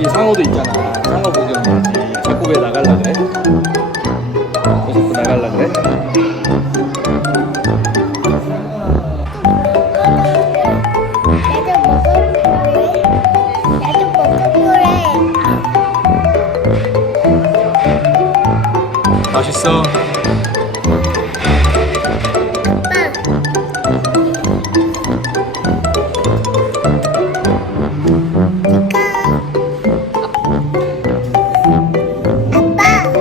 이 상어도 있잖아. 상어 구경 가지. 자꾸 왜 나갈라 그래? 왜 자꾸 나갈라 그래? 나도 먹어볼래. 맛있어. 아빠,